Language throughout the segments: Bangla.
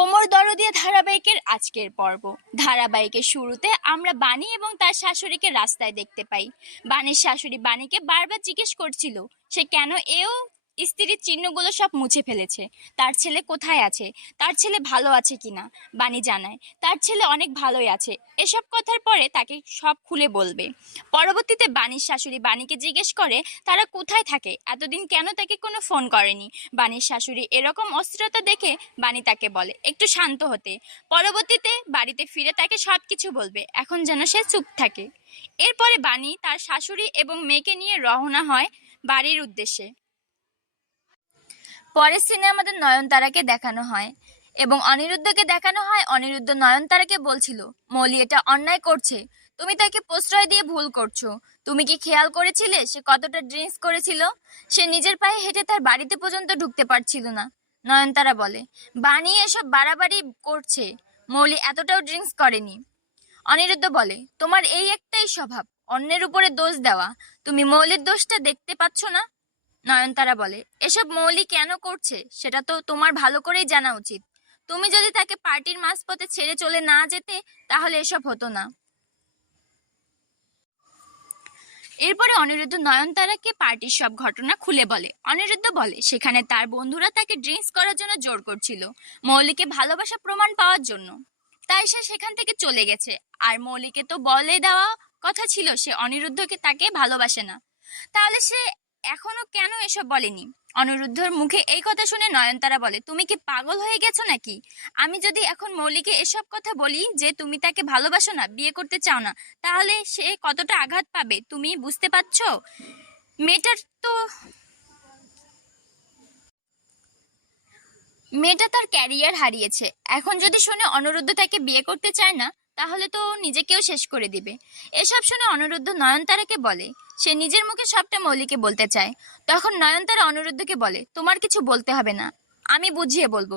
ওমর দরদিয়া ধারাবাহিকের আজকের পর্ব। ধারাবাহিকের শুরুতে আমরা বাণী এবং তার শাশুড়িকে রাস্তায় দেখতে পাই। বাণীর শাশুড়ি বাণীকে বারবার জিজ্ঞেস করছিল, সে কেন এও স্ত্রীর চিহ্নগুলো সব মুছে ফেলেছে। তার ছেলে কোথায় আছে? তার ছেলে ভালো আছে কিনা? বাণী জানায়। তার ছেলে অনেক ভালোই আছে। এসব কথার পরে তাকে সব খুলে বলবে। পরবর্তীতে বাণীর শাশুড়ি বাণীকে জিজ্ঞেস করে, তারা কোথায় থাকে? এতদিন কেন তাকে কোনো ফোন করেনি? বাণীর শাশুড়ি এরকম অস্থিরতা দেখে বাণী তাকে বলে, একটু শান্ত হতে। পরবর্তীতে বাড়িতে ফিরে তাকে সব কিছু বলবে, এখন যেন সে চুপ থাকে। এরপরে বাণী তার শাশুড়ি এবং মেয়েকে নিয়ে রওনা হয় বাড়ির উদ্দেশ্যে। পরের সিনে আমাদের নয়নতারাকে দেখানো হয় এবং অনিরুদ্ধকে দেখানো হয় অনিরুদ্ধ নয়নতারাকে বলছিল, মৌলি এটা অন্যায় করছে, তুমি তাকে প্রশ্রয় দিয়ে ভুল করছ, তুমি কি খেয়াল করেছিলে সে কতটা ড্রিঙ্কস করেছিল? সে নিজের পায়ে হেঁটে তার বাড়িতে পর্যন্ত ঢুকতে পারছিল না। নয়নতারা বলে বানিয়ে এসব বাড়াবাড়ি করছে, মৌলি এতটাও ড্রিঙ্কস করেনি। অনিরুদ্ধ বলে, তোমার এই একটাই স্বভাব, অন্যের উপরে দোষ দেওয়া, তুমি মৌলির দোষটা দেখতে পাচ্ছ না? নয়নতারা বলে, এসব মৌলি কেন করছে? সেটা তো তোমার ভালো করেই জানা উচিত। তুমি যদি তাকে পার্টির মাঝপথে ছেড়ে চলে না যেতে, তাহলে এসব হতো না। এরপরে অনিরুদ্ধ নয়নতারাকে পার্টির সব ঘটনা খুলে বলে। অনিরুদ্ধ বলে, সেখানে তার বন্ধুরা তাকে ড্রিঙ্কস করার জন্য জোর করছিল, মৌলিকে ভালোবাসা প্রমাণ পাওয়ার জন্য। তাই সে সেখান থেকে চলে গেছে। আর মৌলিকে তো বলে দেওয়া কথা ছিল, সে অনিরুদ্ধকে তাকে ভালোবাসে না। তাহলে সে এখনও কেন এসব বলেনি? অনিরুদ্ধর মুখে এই কথা শুনে নয়নতারা বলে, তুমি কি পাগল হয়ে গেছো নাকি? আমি যদি এখন মৌলিকে এসব কথা বলি যে তুমি তাকে ভালোবাসো না, বিয়ে করতে চাও না, তাহলে সে কতটা আঘাত পাবে? তুমি বুঝতে পারছ? মেয়েটার তো মেয়েটা তার ক্যারিয়ার হারিয়েছে। এখন যদি শুনে অনুরুদ্ধ তাকে বিয়ে করতে চায় না তাহলে তো নিজেকেও শেষ করে দিবে। এসব শুনে অনুরুদ্ধ নয়নতারাকে বলে, সে নিজের মুখে সবটা মৌলিকে বলতে চায়। তখন নয়নতারা অনুরুদ্ধকে বলে, তোমার কিছু বলতে হবে না, আমি বুঝিয়ে বলব।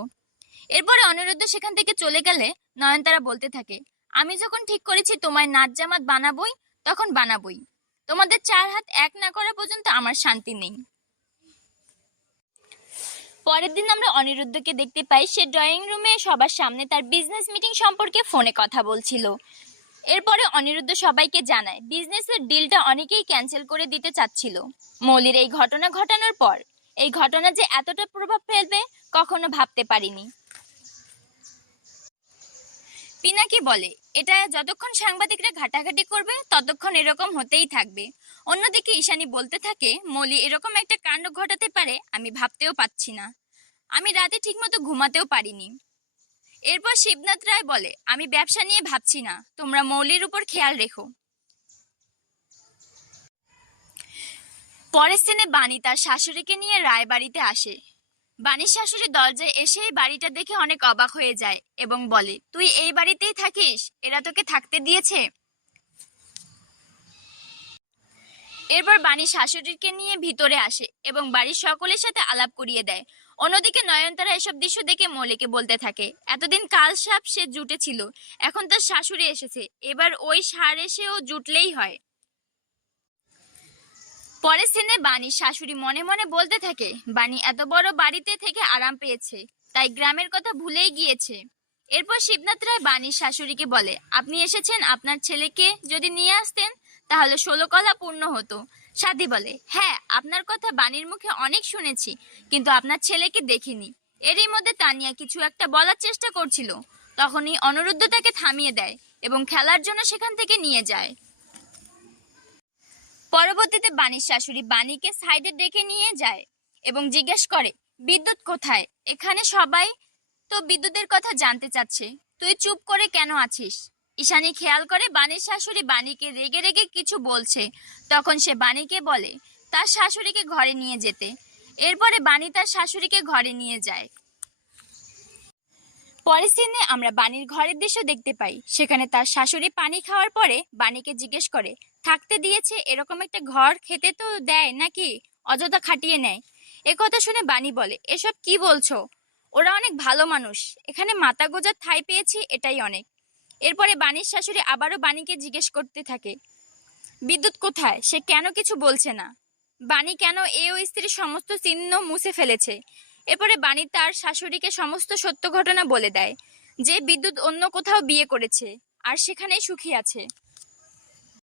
এরপরে অনুরুদ্ধ সেখান থেকে চলে গেলে নয়নতারা বলতে থাকে, আমি যখন ঠিক করেছি তোমায় নাচ জামাত বানাবই, তখন বানাবই। তোমাদের চার হাত এক না করা পর্যন্ত আমার শান্তি নেই। পরের দিন আমরা অনিরুদ্ধকে দেখতে পাই, সে ড্রয়িং রুমে সবার সামনে তার বিজনেস মিটিং সম্পর্কে ফোনে কথা বলছিল। এরপরে অনিরুদ্ধ সবাইকে জানায় বিজনেসের ডিলটা অনেকেই ক্যান্সেল করে দিতে চাচ্ছিল। মৌলির এই ঘটনা ঘটানোর পর, এই ঘটনা যে এতটা প্রভাব ফেলবে, কখনো ভাবতে পারিনি। পিনাকি বলে, এটা যতক্ষণ সাংবাদিকরা ঘাটাঘাটি করবে, ততক্ষণ এরকম হতেই থাকবে। অন্যদিকে ঈশানী বলতে থাকে, মলি এরকম একটা কাণ্ড ঘটাতে পারে, আমি ভাবতেও পাচ্ছি না। আমি রাতে ঠিকমতো ঘুমাতেও পারিনি। এরপর শিবনাথ রায় বলে, আমি ব্যবসা নিয়ে ভাবছি না, তোমরা মৌলির উপর খেয়াল রেখো। পরের সিনে বাণী তার শাশুড়িকে নিয়ে রায়বাড়িতে আসে। বাণীর শাশুড়ি দরজায় এসেই বাড়িটা দেখে অনেক অবাক হয়ে যায় এবং বলে, তুই এই বাড়িতেই থাকিস? এরা তোকে থাকতে দিয়েছে? এরপর বাণী শাশুড়িকে নিয়ে ভিতরে আসে এবং বাড়ির সকলের সাথে আলাপ করিয়ে দেয়। অন্যদিকে নয়নতারা এসব দৃশ্য দেখে মৌলিকে বলতে থাকে, এতদিন কাল সাপ সে জুটে ছিল এখন তার শাশুড়ি এসেছে, এবার ওই সার এসেও জুটলেই হয়। পরের সিনে বাণী শাশুড়ি মনে মনে বলতে থাকে, বাণী এত বড় বাড়িতে থেকে আরাম পেয়েছে, তাই গ্রামের কথা ভুলেই গিয়েছে। এরপর শিবনাথ রায় বাণীর শাশুড়িকে বলে, আপনি এসেছেন আপনার ছেলেকে যদি নিয়ে আসতেন, তাহলে ষোলো কলা পূর্ণ হতো। সাথী বলে হ্যাঁ আপনার কথা বাণীর মুখে অনেক শুনেছি, কিন্তু আপনার ছেলেকে দেখিনি। এরই মধ্যে তানিয়া কিছু একটা বলার চেষ্টা করছিল, তখনই অনুরুদ্ধ তাকে থামিয়ে দেয় এবং খেলার জন্য সেখান থেকে নিয়ে যায়। পরবর্তীতে বাণীর শাশুড়ি বাণীকে সাইডে ডেকে নিয়ে যায় এবং জিজ্ঞেস করে, বিদ্যুৎ কোথায়? এখানে সবাই তো বিদ্যুতের কথা জানতে চাচ্ছে। তুই চুপ করে কেন আছিস? ঈশানী খেয়াল করে বাণীর শাশুড়ি বাণীকে রেগে রেগে কিছু বলছে। তখন সে বাণীকে বলে, তার শাশুড়িকে ঘরে নিয়ে যেতে। এরপরে বাণী তার শাশুড়িকে ঘরে নিয়ে যায়। পরের সিনে আমরা বাণীর ঘরের দৃশ্য দেখতে পাই। সেখানে তার শাশুড়ি পানি খাওয়ার পরে বাণীকে জিজ্ঞেস করে, থাকতে দিয়েছে এরকম একটা ঘর খেতে তো দেয় নাকি? অযথা খাটিয়ে নেয়। এ কথা শুনে বাণী বলে, এসব কি বলছো? ওরা অনেক ভালো মানুষ। এখানে মাথা গোজার ঠাই পেয়েছি, এটাই অনেক। এরপরে বাণীর শাশুড়ি আবারও বাণীকে জিজ্ঞেস করতে থাকে, বিদ্যুৎ কোথায়? সে কেন কিছু বলছে না? বাণী, কেন এ ও স্ত্রীর সমস্ত চিহ্ন মুছে ফেলেছে? এরপরে বাণী তার শাশুড়িকে সমস্ত সত্য ঘটনা বলে দেয়, যে বিদ্যুৎ অন্য কোথাও বিয়ে করেছে, আর সেখানেই সুখী আছে।